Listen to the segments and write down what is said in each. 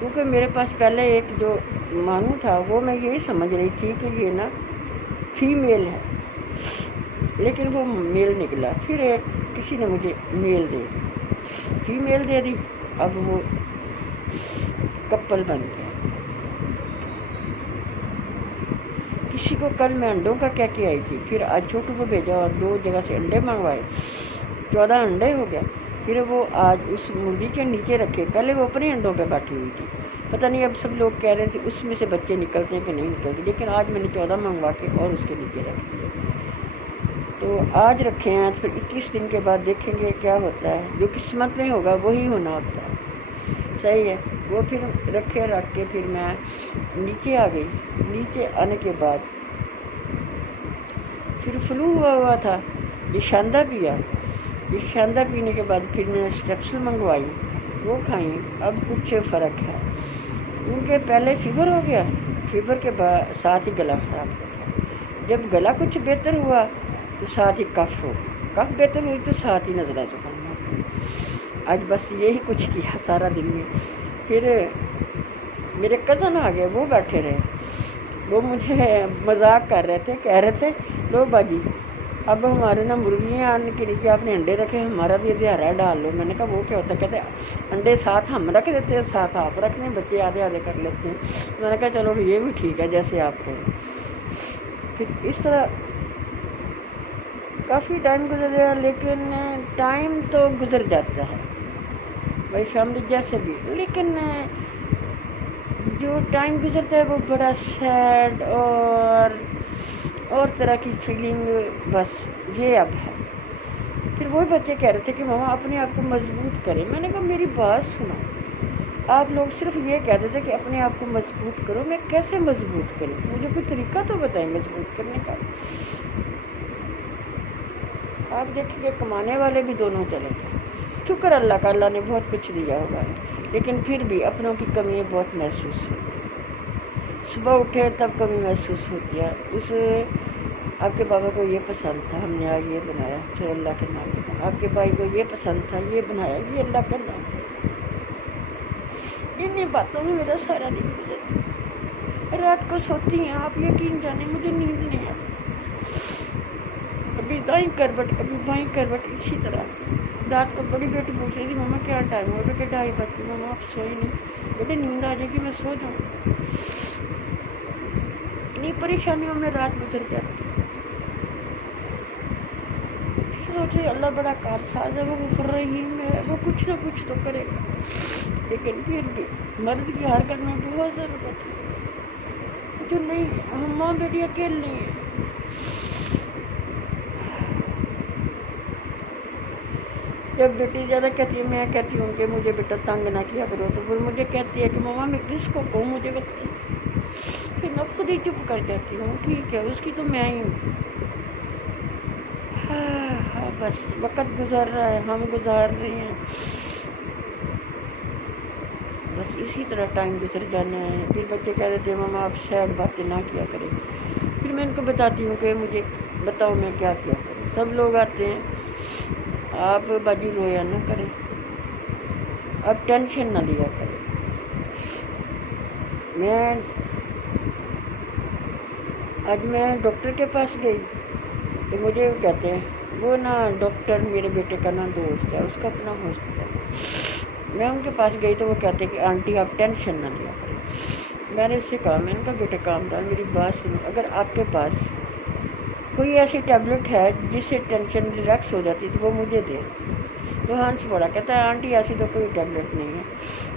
کیونکہ میرے پاس پہلے ایک جو مانو تھا وہ میں یہی سمجھ رہی تھی کہ یہ نا فیمیل ہے، لیکن وہ میل نکلا۔ پھر کسی نے مجھے فیمیل دے دی، اب وہ کپل بن گیا۔ کسی کو کل میں انڈوں کا کہہ کے آئی تھی، پھر آج چھوٹو کو بھیجا اور 2 جگہ سے انڈے منگوائے، 14 انڈے ہو گیا۔ پھر وہ آج اس مرغی کے نیچے رکھے، پہلے وہ اپنے انڈوں پہ بیٹھی ہوئی تھی، پتہ نہیں اب سب لوگ کہہ رہے تھے اس میں سے بچے نکلتے ہیں کہ نہیں نکلتے، لیکن آج میں نے 14 منگوا کے اور اس کے نیچے رکھ دیے۔ تو آج رکھے ہیں، پھر 21 دن کے بعد دیکھیں گے کیا ہوتا ہے، جو قسمت میں ہوگا وہی ہونا ہوتا ہے، صحیح ہے۔ وہ پھر رکھ کے پھر میں نیچے آ گئی۔ نیچے آنے کے بعد پھر فلو ہوا تھا، یہ شاندہ پیا، یہ شاندہ پینے کے بعد پھر میں نے اسٹریپسل منگوائی، وہ کھائیں، اب کچھ فرق ہے۔ کیونکہ پہلے فیور ہو گیا، فیور کے بعد ساتھ ہی گلا خراب ہو گیا، جب گلا کچھ بہتر ہوا تو ساتھ ہی کف ہو، کف بہتر ہوئی تو ساتھ ہی نزلہ زکام ہو گیا۔ آج بس یہی کچھ کیا سارا دن میں۔ پھر میرے کزن آ گئے، وہ بیٹھے رہے، وہ مجھے مذاق کر رہے تھے، کہہ رہے تھے لو باجی اب ہمارے نا مرغیاں آنے کے نیچے آپ نے انڈے رکھے، ہمارا بھی دہارا ڈال لو۔ میں نے کہا وہ کیا ہوتا ہے؟ کہتے انڈے ساتھ ہم رکھ دیتے ہیں، ساتھ آپ رکھ لیں، بچے آدھے آدھے کر لیتے ہیں۔ میں نے کہا چلو یہ بھی ٹھیک ہے جیسے آپ کو۔ پھر اس طرح کافی ٹائم گزر گیا، لیکن ٹائم تو گزر جاتا ہے بھائی فیملی جیسے بھی، لیکن جو ٹائم گزرتا ہے وہ بڑا سیڈ اور طرح کی فیلنگ بس یہ اب ہے۔ پھر وہی بچے کہہ رہے تھے کہ ماما اپنے آپ کو مضبوط کریں۔ میں نے کہا میری بات سنو، آپ لوگ صرف یہ کہتے تھے کہ اپنے آپ کو مضبوط کرو، میں کیسے مضبوط کروں؟ مجھے کوئی طریقہ تو بتائیں مضبوط کرنے کا۔ آپ دیکھیں گے کمانے والے بھی دونوں چلے گئے، شکر اللہ کا، اللہ نے بہت کچھ دیا ہوگا، لیکن پھر بھی اپنوں کی کمی بہت محسوس ہوتی ہے۔ صبح اٹھے تب کمی محسوس ہوتی ہے، اس آپ کے بابا کو یہ پسند تھا، ہم نے آج یہ بنایا، چلو اللہ کے نام بنا۔ آپ کے بھائی کو یہ پسند تھا، یہ بنایا، یہ اللہ کا نام۔ انہیں باتوں میں میرا سارا دن گزرتا، رات کو سوتی ہیں آپ یقین جانے مجھے نیند نہیں آتی، کبھی دائیں کروٹ کبھی بائیں کروٹ، اسی طرح۔ رات کو بڑی بیٹی پوچھ رہی تھی ماما کیا ٹائم ہو؟ بیٹے 2:30 بجے۔ ماما آپ سوئی نہیں؟ بیٹے نیند آ جائے گی میں سو جاؤں۔ انہیں پریشانیوں میں رات گزر جاتی۔ سوچے اللہ بڑا کارساز ہے، وہ غفور رحیم ہے، وہ کچھ نہ کچھ تو کرے گا، لیکن پھر بھی مرد کی حرکت میں بہت ضرورت ہے، جو نہیں ہم ماں بیٹی اکیلے نہیں ہیں۔ جب بیٹی زیادہ کہتی ہے، میں کہتی ہوں کہ مجھے بیٹا تنگ نہ کیا کرو، تو پھر مجھے کہتی ہے کہ ماما میں کس کو کہوں، مجھے وقت نہیں۔ پھر میں خود ہی چپ کر جاتی ہوں، ٹھیک ہے اس کی تو میں ہی ہوں۔ بس وقت گزر رہا ہے، ہم گزار رہے ہیں، بس اسی طرح ٹائم گزر جانا ہے۔ پھر بچے کہہ دیتے ہیں ماما آپ سیڈ باتیں نہ کیا کریں، پھر میں ان کو بتاتی ہوں کہ مجھے بتاؤ میں کیا کیا کروں۔ سب لوگ آتے ہیں، آپ باجی رویا نہ کریں، اب ٹینشن نہ لیا کریں۔ آج میں ڈاکٹر کے پاس گئی تو مجھے کہتے ہیں وہ نا ڈاکٹر میرے بیٹے کا نا دوست ہے، اس کا اپنا ہاسپٹل۔ میں ان کے پاس گئی تو وہ کہتے ہیں کہ آنٹی آپ ٹینشن نہ لیا کریں۔ میں نے اس سے کہا، میں نے کہا بیٹے کام دار میری بات سنو، اگر آپ کے پاس کوئی ایسی ٹیبلٹ ہے جس سے ٹینشن ریلیکس ہو جاتی تو وہ مجھے دے۔ تو ہنس پڑا، کہتا ہے آنٹی ایسی تو کوئی ٹیبلٹ نہیں ہے،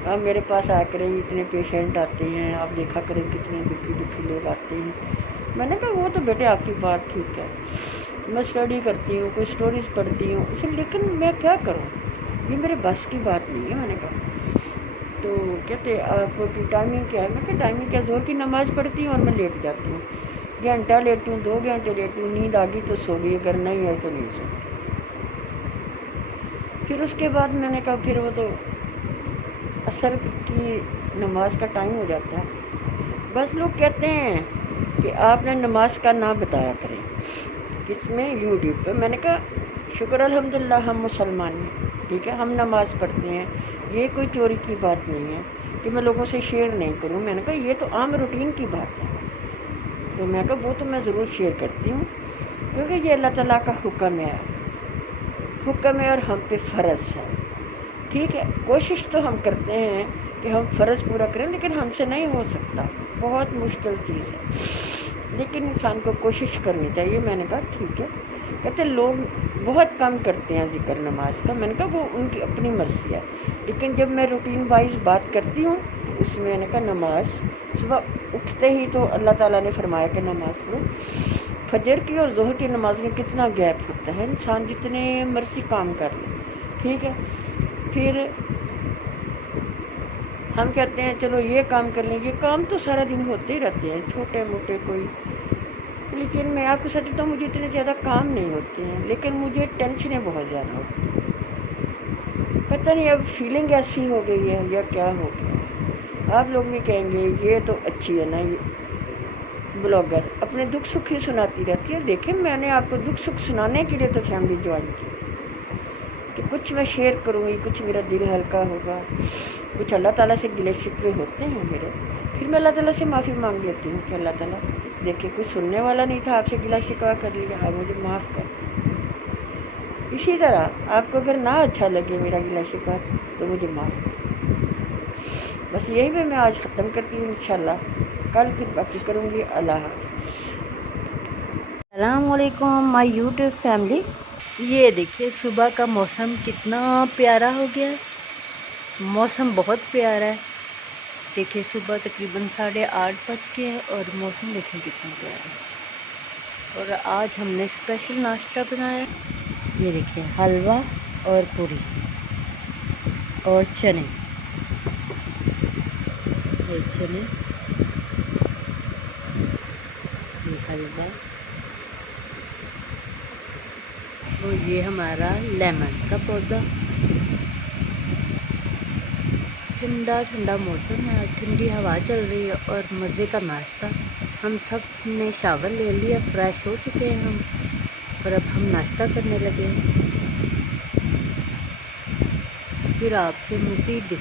آپ میرے پاس آ کریں، اتنے پیشنٹ آتے ہیں، آپ دیکھا کریں کتنے دکھی لوگ آتے ہیں۔ میں نے کہا وہ تو بیٹے آپ کی بات ٹھیک ہے، میں اسٹڈی کرتی ہوں، کوئی اسٹوریز پڑھتی ہوں اسے، لیکن میں کیا کروں، یہ میرے بس کی بات نہیں ہے۔ میں نے کہا تو کہتے آپ کی ٹائمنگ کیا ہے؟ میں کہ ٹائمنگ کیا، زور کی نماز پڑھتی ہوں اور میں لیٹ جاتی ہوں، گھنٹہ لیٹی ہوں، 2 گھنٹے لیٹی ہوں، نیند آ گئی تو سو گئی، اگر نہیں آئی تو نہیں سوتی۔ پھر اس کے بعد میں نے کہا پھر وہ تو عصر کی نماز کا ٹائم ہو جاتا ہے، بس لوگ کہتے ہیں کہ آپ نے نماز کا نہ بتایا کریں، کس میں یوٹیوب پہ۔ میں نے کہا شکر الحمدللہ ہم مسلمان ہیں، ٹھیک ہے، ہم نماز پڑھتے ہیں، یہ کوئی چوری کی بات نہیں ہے کہ میں لوگوں سے شیئر نہیں کروں۔ میں نے کہا یہ تو عام روٹین کی بات ہے، تو میں کہا وہ تو میں ضرور شیئر کرتی ہوں، کیونکہ یہ اللہ تعالیٰ کا حکم ہے اور ہم پہ فرض ہے، ٹھیک ہے۔ کوشش تو ہم کرتے ہیں کہ ہم فرض پورا کریں، لیکن ہم سے نہیں ہو سکتا، بہت مشکل چیز ہے، لیکن انسان کو کوشش کرنی چاہیے۔ میں نے کہا ٹھیک ہے۔ کہتے لوگ بہت کم کرتے ہیں ذکر نماز کا۔ میں نے کہا وہ ان کی اپنی مرضی ہے، لیکن جب میں روٹین وائز بات کرتی ہوں تو اس میں نے کہا نماز صبح اٹھتے ہی تو اللہ تعالیٰ نے فرمایا کہ نماز پڑھو۔ فجر کی اور ظہر کی نماز میں کتنا گیپ ہوتا ہے، انسان جتنے مرضی کام کر لے، ٹھیک ہے۔ پھر ہم کہتے ہیں چلو یہ کام کر لیں، یہ کام تو سارا دن ہوتے ہی رہتے ہیں، چھوٹے موٹے کوئی، لیکن میں آپ کو سچ بتاؤں مجھے اتنے زیادہ کام نہیں ہوتے ہیں، لیکن مجھے ٹینشنیں بہت زیادہ ہوتی ہیں۔ پتہ نہیں اب فیلنگ ایسی ہو گئی ہے یا کیا ہو گیا۔ آپ لوگ بھی کہیں گے یہ تو اچھی ہے نا، یہ بلاگر اپنے دکھ سکھ ہی سناتی رہتی ہے۔ دیکھیں میں نے آپ کو دکھ سکھ سنانے کے لیے تو فیملی جوائن کی کہ کچھ میں شیئر کروں گی، کچھ میرا دل ہلکا ہوگا، کچھ اللہ تعالیٰ سے گلے شکوے ہوتے ہیں میرے، پھر میں اللہ تعالیٰ سے معافی مانگ لیتی ہوں کہ اللہ تعالیٰ دیکھیں کوئی سننے والا نہیں تھا، آپ سے گلا شکوا کر لیا، آپ مجھے معاف کر۔ اسی طرح آپ کو اگر نہ اچھا لگے میرا گلا شکوا تو مجھے معاف کر۔ بس یہی بھی میں آج ختم کرتی ہوں، انشاءاللہ کل پھر باقی کروں گی۔ اللہ حافظ۔ السلام علیکم مائی یوٹیوب فیملی۔ یہ دیکھیے صبح کا موسم کتنا پیارا ہو گیا، موسم بہت پیارا ہے۔ دیکھیے صبح تقریباً 8:30 بج کے ہیں اور موسم دیکھیں کتنا پیارا ہے۔ اور آج ہم نے اسپیشل ناشتہ بنایا، یہ دیکھیے حلوہ اور پوری اور چنے، یہ حلوہ اور یہ ہمارا لیمن کا پودا۔ ٹھنڈا ٹھنڈا موسم ہے، ٹھنڈی ہوا چل رہی ہے اور مزے کا ناشتہ۔ ہم سب نے شاور لے لیا، فریش ہو چکے ہیں ہم، اور اب ہم ناشتہ کرنے لگے ہیں۔ پھر آپ سے مزید